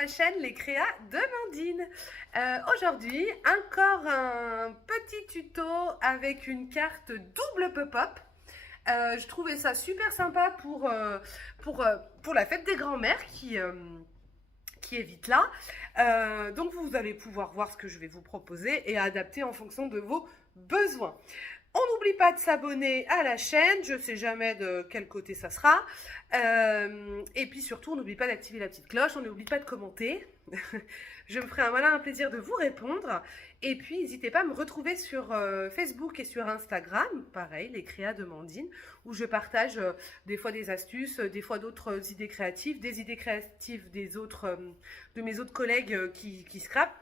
ma chaîne Les Créas de Mandine. Aujourd'hui, encore un petit tuto avec une carte double pop-up. Je trouvais ça super sympa pour la fête des grands-mères qui est vite là. Donc vous allez pouvoir voir ce que je vais vous proposer et adapter en fonction de vos besoins. On n'oublie pas de s'abonner à la chaîne, je ne sais jamais de quel côté ça sera. Et puis surtout, on n'oublie pas d'activer la petite cloche, on n'oublie pas de commenter. Je me ferai un malin plaisir de vous répondre. Et puis, n'hésitez pas à me retrouver sur Facebook et sur Instagram, pareil, les créas de Mandine, où je partage des fois des astuces, des fois d'autres idées créatives, des idées créatives de mes autres collègues qui scrapent.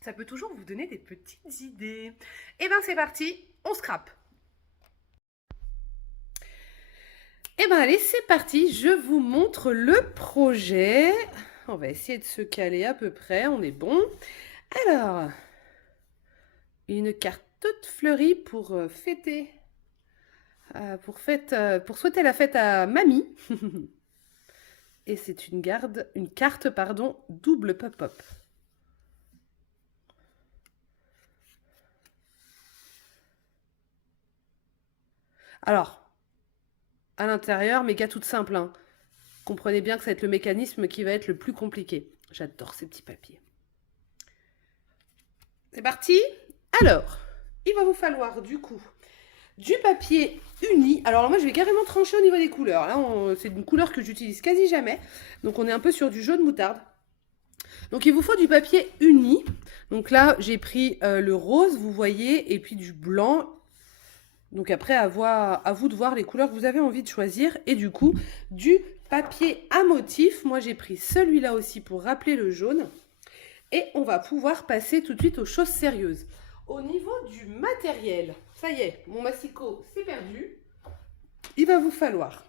Ça peut toujours vous donner des petites idées. Et bien c'est parti, on scrape. Et bien allez, c'est parti, je vous montre le projet. On va essayer de se caler à peu près, on est bon. Alors, une carte toute fleurie pour fêter, pour souhaiter la fête à mamie. Et c'est une carte, pardon, double pop-up. Alors, à l'intérieur, méga toute simple, hein. Comprenez bien que ça va être le mécanisme qui va être le plus compliqué. J'adore ces petits papiers. C'est parti. Alors, il va vous falloir du coup du papier uni. Alors moi, je vais carrément trancher au niveau des couleurs. Là, c'est une couleur que j'utilise quasi jamais. Donc, on est un peu sur du jaune moutarde. Donc, il vous faut du papier uni. Donc là, j'ai pris le rose, vous voyez, et puis du blanc. Donc après, à vous de voir les couleurs que vous avez envie de choisir. Et du coup, du papier à motif. Moi, j'ai pris celui-là aussi pour rappeler le jaune. Et on va pouvoir passer tout de suite aux choses sérieuses. Au niveau du matériel, ça y est, mon massicot s'est perdu. Il va vous falloir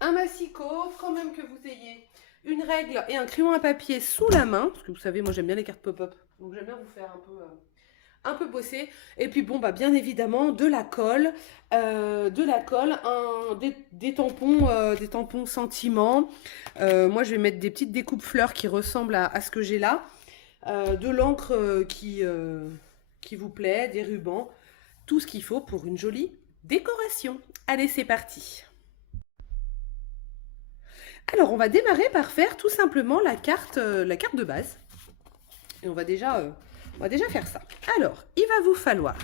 un massicot, quand même que vous ayez une règle et un crayon à papier sous la main. Parce que vous savez, moi j'aime bien les cartes pop-up. Donc j'aime bien vous faire un peu bosser. Et puis bon, bah bien évidemment, de la colle, des tampons sentiments. Moi, je vais mettre des petites découpes fleurs qui ressemblent à ce que j'ai là. De l'encre qui vous plaît, des rubans, tout ce qu'il faut pour une jolie décoration. Allez, c'est parti. Alors, on va démarrer par faire tout simplement la carte de base. Et on va déjà faire ça. Alors, il va vous falloir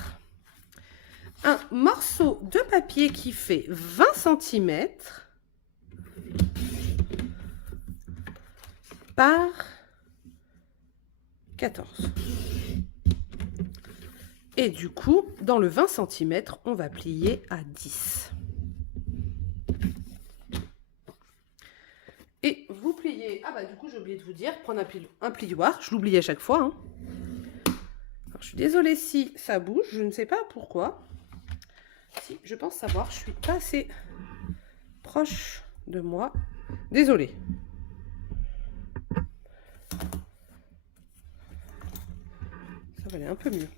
un morceau de papier qui fait 20 cm par 14. Et du coup, dans le 20 cm, on va plier à 10. Et vous pliez... Ah bah du coup, j'ai oublié de vous dire, prendre un plioir. Je l'oublie à chaque fois, hein. Alors, je suis désolée si ça bouge, je ne sais pas pourquoi. Si, je pense savoir, je suis pas assez proche de moi. Désolée. Ça va aller un peu mieux.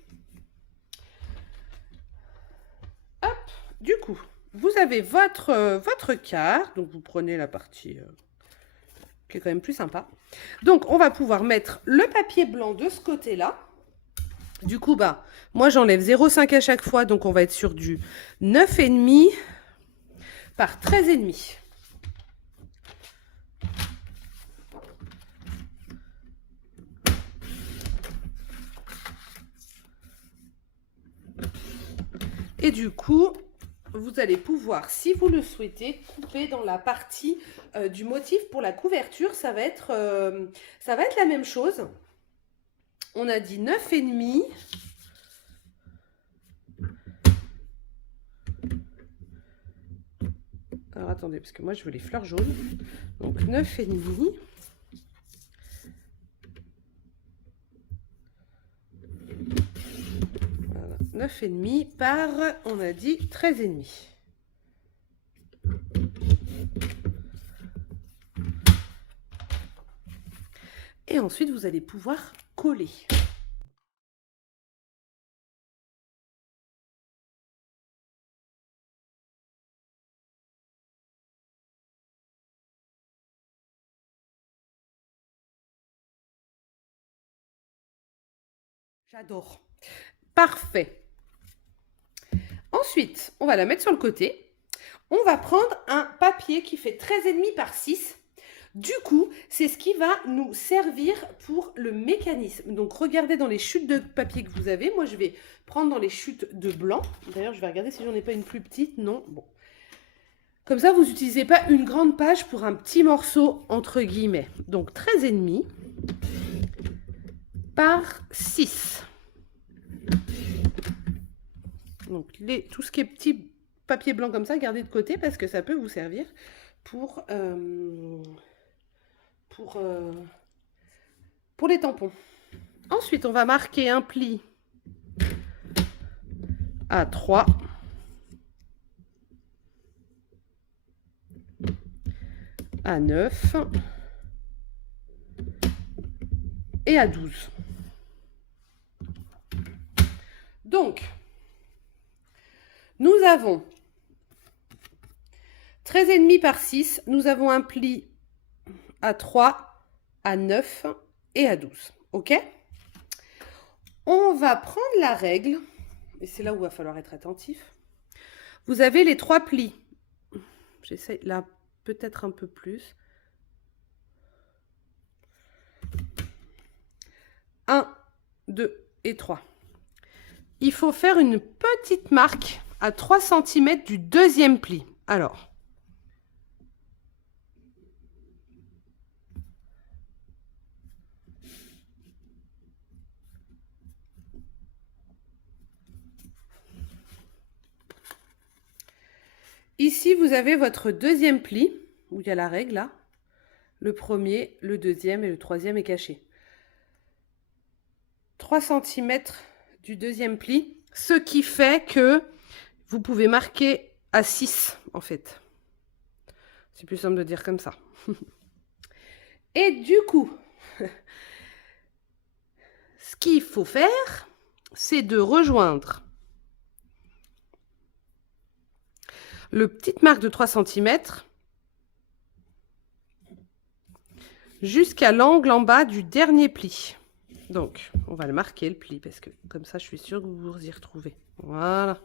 Hop, du coup, vous avez votre carte. Donc, vous prenez la partie qui est quand même plus sympa. Donc, on va pouvoir mettre le papier blanc de ce côté-là. Du coup, bah, moi, j'enlève 0,5 à chaque fois. Donc, on va être sur du 9,5 par 13,5. Et du coup, vous allez pouvoir, si vous le souhaitez, couper dans la partie du motif pour la couverture. Ça va être la même chose. On a dit 9,5. Alors attendez, parce que moi je veux les fleurs jaunes. Donc 9,5. Voilà, 9,5 par, on a dit 13,5. Et ensuite, vous allez pouvoir coller. J'adore. Parfait. Ensuite, on va la mettre sur le côté. On va prendre un papier qui fait 13,5 par 6. Du coup, c'est ce qui va nous servir pour le mécanisme. Donc, regardez dans les chutes de papier que vous avez. Moi, je vais prendre dans les chutes de blanc. D'ailleurs, je vais regarder si j'en ai pas une plus petite. Non, bon. Comme ça, vous n'utilisez pas une grande page pour un petit morceau, entre guillemets. Donc, 13,5 par 6. Donc, tout ce qui est petit papier blanc comme ça, gardez de côté parce que ça peut vous servir pour les tampons. Ensuite, on va marquer un pli à 3, à 9 et à 12. Donc, nous avons 13,5 par 6, nous avons un pli à 3, à 9 et à 12. OK? On va prendre la règle, et c'est là où il va falloir être attentif. Vous avez les 3 plis. J'essaie là peut-être un peu plus. 1, 2 et 3. Il faut faire une petite marque à 3 cm du deuxième pli. Alors, ici, vous avez votre deuxième pli, où il y a la règle là. Le premier, le deuxième et le troisième est caché. 3 cm du deuxième pli, ce qui fait que vous pouvez marquer à 6 en fait. C'est plus simple de dire comme ça. Et du coup, ce qu'il faut faire, c'est de rejoindre le petite marque de 3 cm jusqu'à l'angle en bas du dernier pli. Donc, on va le marquer, le pli, parce que comme ça, je suis sûre que vous vous y retrouvez. Voilà.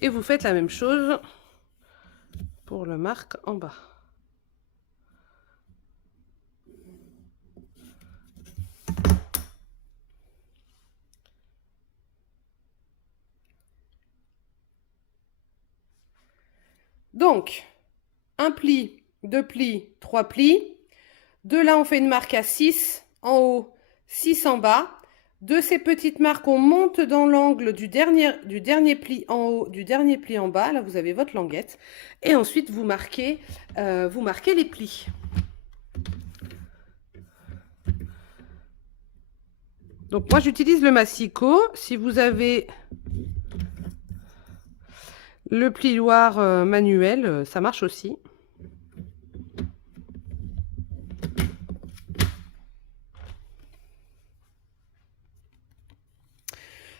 Et vous faites la même chose pour le marque en bas. Donc, un pli, deux plis, trois plis. De là, on fait une marque à 6 en haut, 6 en bas. De ces petites marques, on monte dans l'angle du dernier pli en haut, du dernier pli en bas. Là, vous avez votre languette. Et ensuite, vous marquez les plis. Donc, moi, j'utilise le massicot. Si vous avez le plioir manuel, ça marche aussi.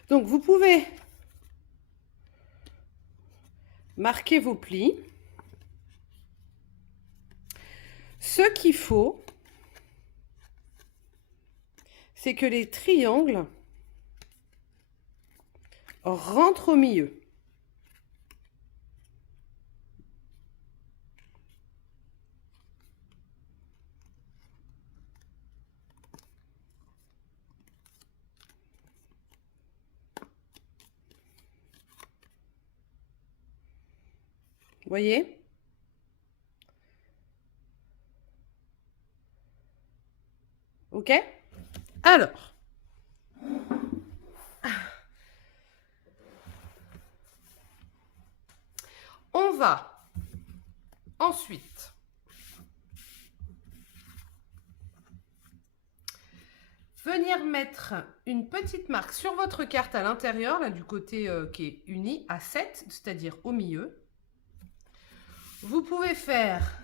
Donc, vous pouvez marquer vos plis. Ce qu'il faut, c'est que les triangles rentrent au milieu. Vous voyez? OK? Alors, on va ensuite venir mettre une petite marque sur votre carte à l'intérieur, là du côté qui est uni à 7, c'est-à-dire au milieu. Vous pouvez faire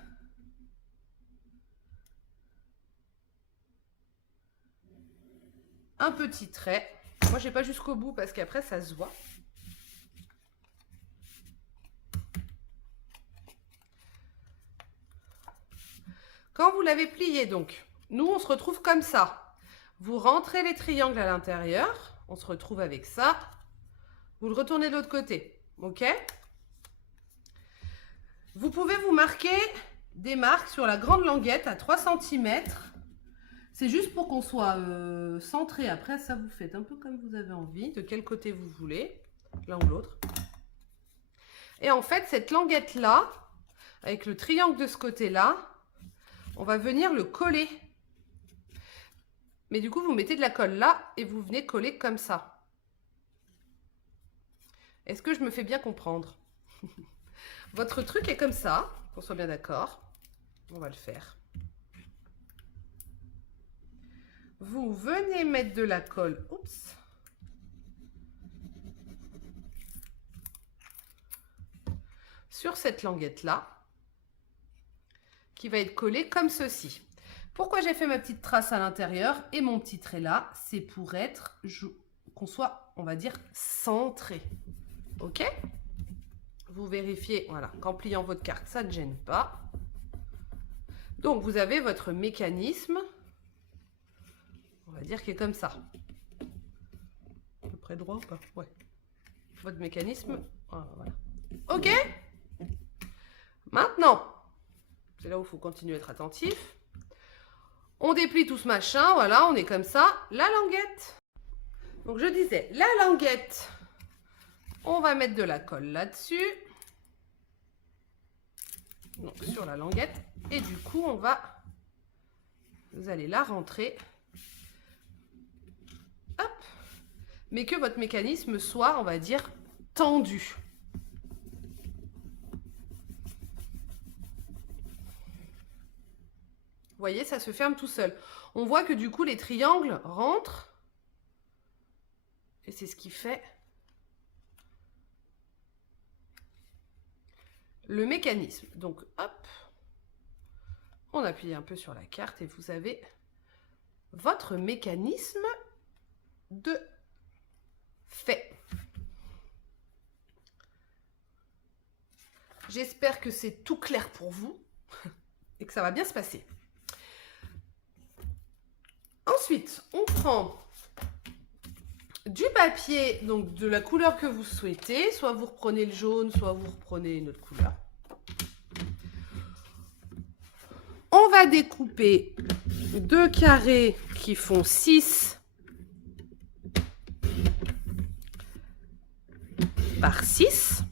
un petit trait. Moi, je n'ai pas jusqu'au bout parce qu'après, ça se voit. Quand vous l'avez plié, donc, nous, on se retrouve comme ça. Vous rentrez les triangles à l'intérieur. On se retrouve avec ça. Vous le retournez de l'autre côté. OK? Vous pouvez vous marquer des marques sur la grande languette à 3 cm. C'est juste pour qu'on soit centré. Après, ça, vous faites un peu comme vous avez envie, de quel côté vous voulez, l'un ou l'autre. Et en fait, cette languette-là, avec le triangle de ce côté-là, on va venir le coller. Mais du coup, vous mettez de la colle là et vous venez coller comme ça. Est-ce que je me fais bien comprendre? Votre truc est comme ça, qu'on soit bien d'accord. On va le faire. Vous venez mettre de la colle. Oups. Sur cette languette-là, qui va être collée comme ceci. Pourquoi j'ai fait ma petite trace à l'intérieur et mon petit trait là? C'est pour être, qu'on soit, on va dire, centré. OK? Vous vérifiez, voilà, qu'en pliant votre carte, ça ne gêne pas. Donc, vous avez votre mécanisme, on va dire, qui est comme ça. À peu près droit ou pas? Ouais. Votre mécanisme, voilà. OK? Maintenant, c'est là où il faut continuer à être attentif. On déplie tout ce machin, voilà, on est comme ça. La languette. Donc, je disais, la languette, on va mettre de la colle là-dessus. Donc, sur la languette. Et du coup, vous allez la rentrer. Hop. Mais que votre mécanisme soit, on va dire, tendu. Vous voyez, ça se ferme tout seul. On voit que du coup, les triangles rentrent. Et c'est ce qui fait le mécanisme. Donc, hop, on appuie un peu sur la carte et vous avez votre mécanisme de fait. J'espère que c'est tout clair pour vous et que ça va bien se passer. Ensuite, on prend du papier, donc de la couleur que vous souhaitez. Soit vous reprenez le jaune, soit vous reprenez une autre couleur. On va découper 2 carrés qui font 6 par 6.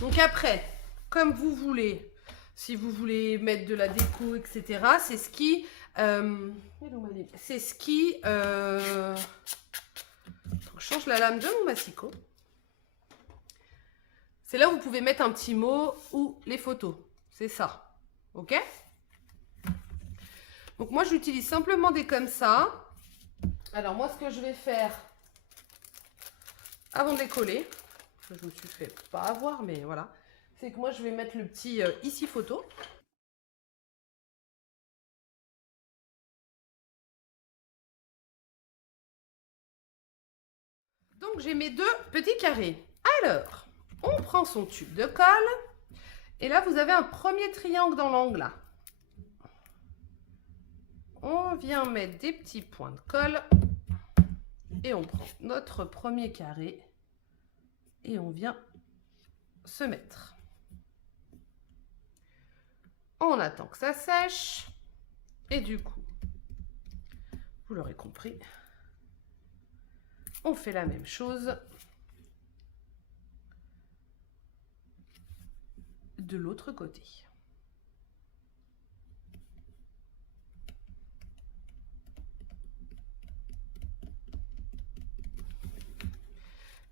Donc après, comme vous voulez, si vous voulez mettre de la déco, etc., c'est ce qui... je change la lame de mon massicot. C'est là où vous pouvez mettre un petit mot ou les photos. C'est ça. OK? Donc moi, j'utilise simplement des comme ça. Alors moi, ce que je vais faire, avant de les coller, je me suis fait pas avoir, mais voilà, c'est que moi, je vais mettre le petit ici photo. Donc, j'ai mes 2 petits carrés. Alors, on prend son tube de colle. Et là, vous avez un premier triangle dans l'angle là. On vient mettre des petits points de colle. Et on prend notre premier carré. Et on vient se mettre. On attend que ça sèche. Et du coup, vous l'aurez compris, on fait la même chose de l'autre côté.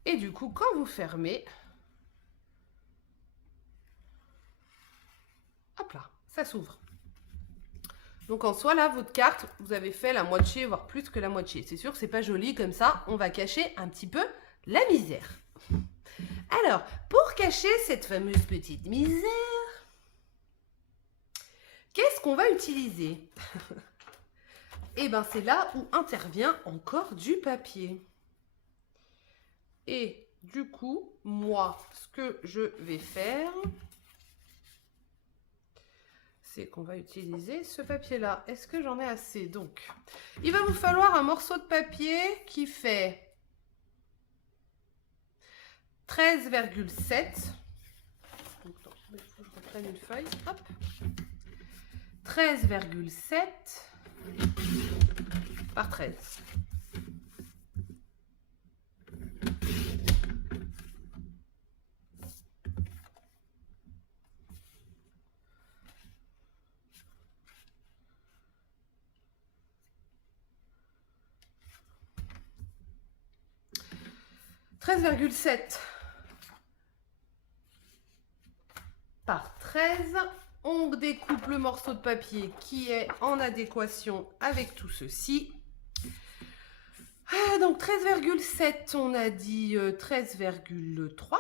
Et du coup, quand vous fermez, hop là, ça s'ouvre. Donc en soi, là, votre carte, vous avez fait la moitié, voire plus que la moitié. C'est sûr que c'est pas joli comme ça, on va cacher un petit peu la misère. Alors, pour cacher cette fameuse petite misère, qu'est-ce qu'on va utiliser? Eh bien, c'est là où intervient encore du papier. Et du coup, moi, ce que je vais faire, c'est qu'on va utiliser ce papier-là. Est-ce que j'en ai assez? Donc, il va vous falloir un morceau de papier qui fait 13,7. Il faut que je reprenne une feuille. Hop. 13,7 par 13. Par 13. On découpe le morceau de papier qui est en adéquation avec tout ceci. Donc 13,7, on a dit 13,3.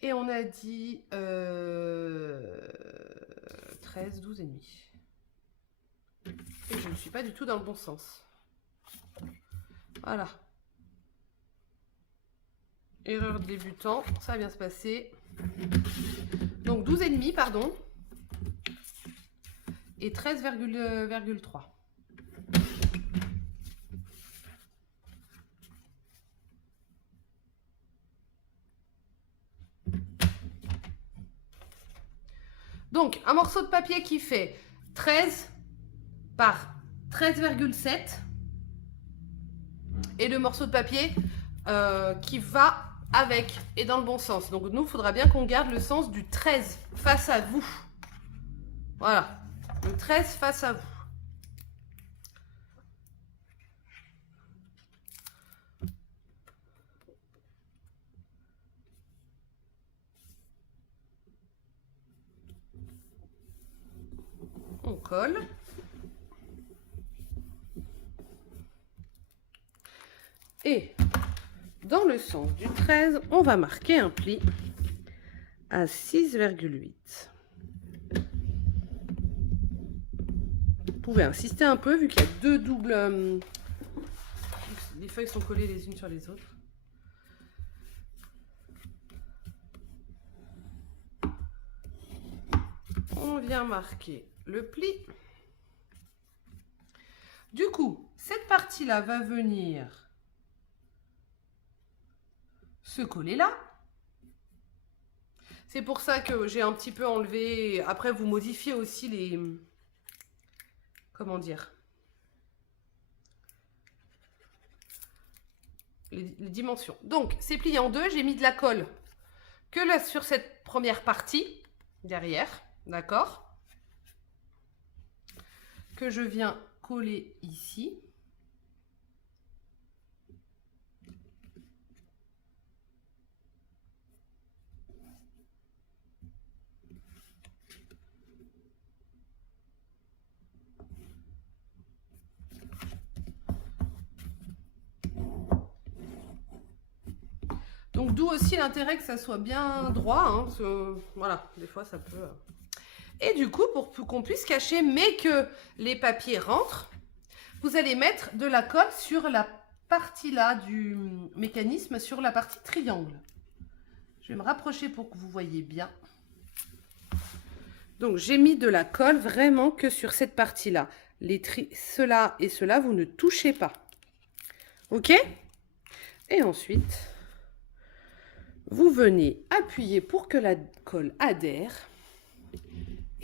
Et on a dit 13, 12,5. Et je ne suis pas du tout dans le bon sens. Voilà. Erreur de débutant, ça va bien se passer. Donc 12,5, pardon. Et 13,3. Donc, un morceau de papier qui fait 13 par 13,7. Et le morceau de papier qui va avec et dans le bon sens. Donc, nous, il faudra bien qu'on garde le sens du 13 face à vous. Voilà. Le 13 face à vous. On colle. Et dans le sens du 13, on va marquer un pli à 6,8. Vous pouvez insister un peu vu qu'il y a deux doubles... les feuilles sont collées les unes sur les autres. On vient marquer le pli. Du coup, cette partie-là va venir se coller là. C'est pour ça que j'ai un petit peu enlevé... Après, vous modifiez aussi les... Comment dire? Les dimensions. Donc, c'est plié en deux. J'ai mis de la colle que là sur cette première partie, derrière. D'accord? Que je viens coller ici. Donc, d'où aussi l'intérêt que ça soit bien droit. Hein, parce que, voilà, des fois, ça peut... Et du coup, pour qu'on puisse cacher, mais que les papiers rentrent, vous allez mettre de la colle sur la partie là du mécanisme, sur la partie triangle. Je vais me rapprocher pour que vous voyez bien. Donc, j'ai mis de la colle vraiment que sur cette partie-là. Cela et cela, vous ne touchez pas. OK? Et ensuite, vous venez appuyer pour que la colle adhère.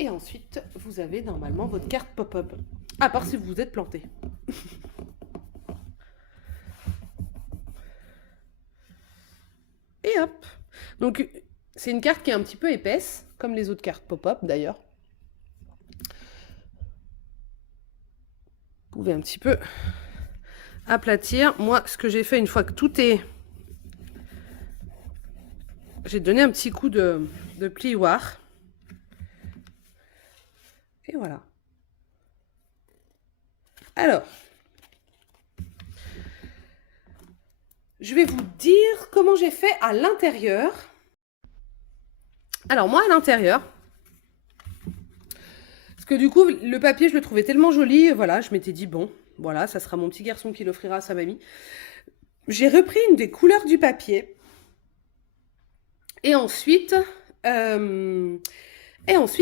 Et ensuite, vous avez normalement votre carte pop-up. À part si vous vous êtes planté. Et hop. Donc, c'est une carte qui est un petit peu épaisse, comme les autres cartes pop-up d'ailleurs. Vous pouvez un petit peu aplatir. Moi, ce que j'ai fait une fois que tout est... J'ai donné un petit coup de plioir. Et voilà. Alors, je vais vous dire comment j'ai fait à l'intérieur. Alors moi, à l'intérieur, parce que du coup, le papier, je le trouvais tellement joli, voilà, je m'étais dit, bon, voilà, ça sera mon petit garçon qui l'offrira à sa mamie. J'ai repris une des couleurs du papier. Et ensuite,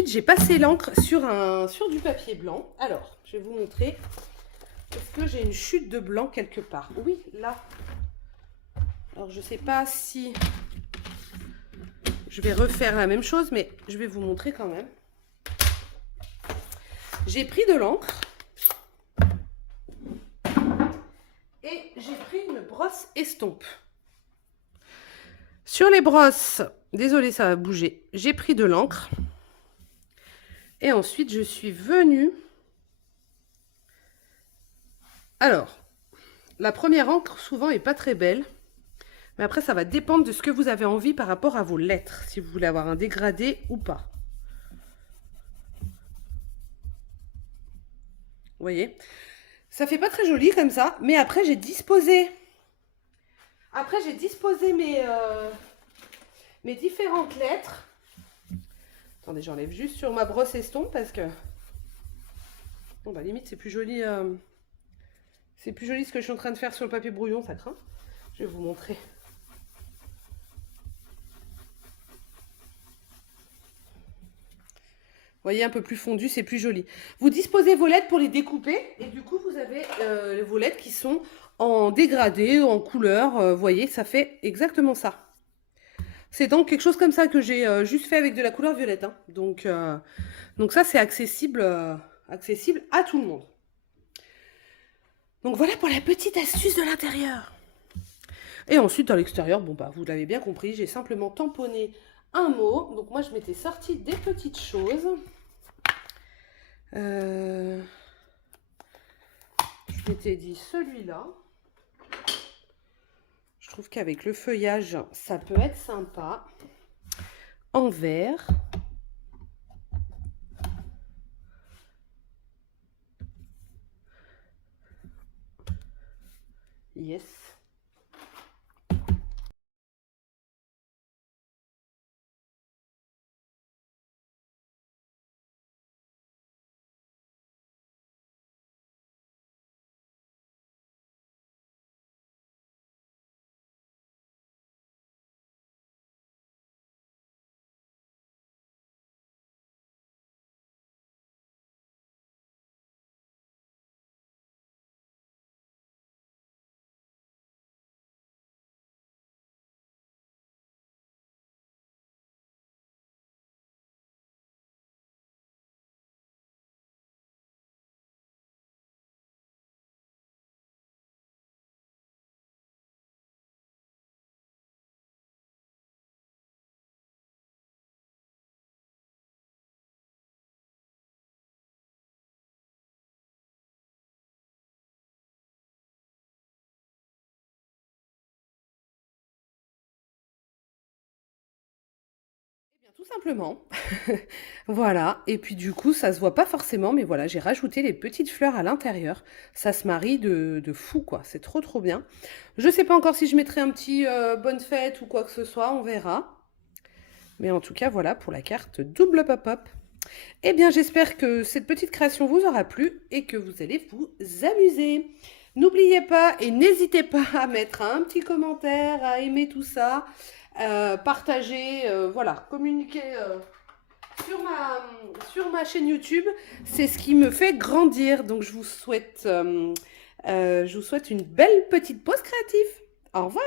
j'ai passé l'encre sur du papier blanc. Alors, je vais vous montrer. Est-ce que j'ai une chute de blanc quelque part? Oui, là. Alors, je ne sais pas si je vais refaire la même chose, mais je vais vous montrer quand même. J'ai pris de l'encre et j'ai pris une brosse estompe. Sur les brosses, désolé, ça va bouger, j'ai pris de l'encre. Et ensuite, je suis venue. Alors, la première encre, souvent, n'est pas très belle. Mais après, ça va dépendre de ce que vous avez envie par rapport à vos lettres. Si vous voulez avoir un dégradé ou pas. Vous voyez? Ça fait pas très joli comme ça. Mais après, j'ai disposé... mes différentes lettres. Attendez, j'enlève juste sur ma brosse estompe parce que... Bon, bah limite, c'est plus joli... C'est plus joli ce que je suis en train de faire sur le papier brouillon, ça craint. Je vais vous montrer. Vous voyez, un peu plus fondu, c'est plus joli. Vous disposez vos lettres pour les découper. Et du coup, vous avez vos lettres qui sont en dégradé, en couleur. Vous voyez, ça fait exactement ça. C'est donc quelque chose comme ça que j'ai juste fait avec de la couleur violette. Hein. Donc ça, c'est accessible à tout le monde. Donc voilà pour la petite astuce de l'intérieur. Et ensuite, dans l'extérieur, bon bah vous l'avez bien compris, j'ai simplement tamponné un mot. Donc moi, je m'étais sorti des petites choses. Je m'étais dit celui-là. Je trouve qu'avec le feuillage, ça peut être sympa. En vert. Yes. Tout simplement. Voilà. Et puis du coup, ça se voit pas forcément, mais voilà, j'ai rajouté les petites fleurs à l'intérieur. Ça se marie de fou, quoi. C'est trop, trop bien. Je sais pas encore si je mettrai un petit bonne fête ou quoi que ce soit, on verra. Mais en tout cas, voilà pour la carte double pop-up. Eh bien, j'espère que cette petite création vous aura plu et que vous allez vous amuser. N'oubliez pas et n'hésitez pas à mettre un petit commentaire, à aimer tout ça, partager, voilà, communiquer sur ma chaîne YouTube. C'est ce qui me fait grandir. Donc, je vous souhaite une belle petite pause créative. Au revoir.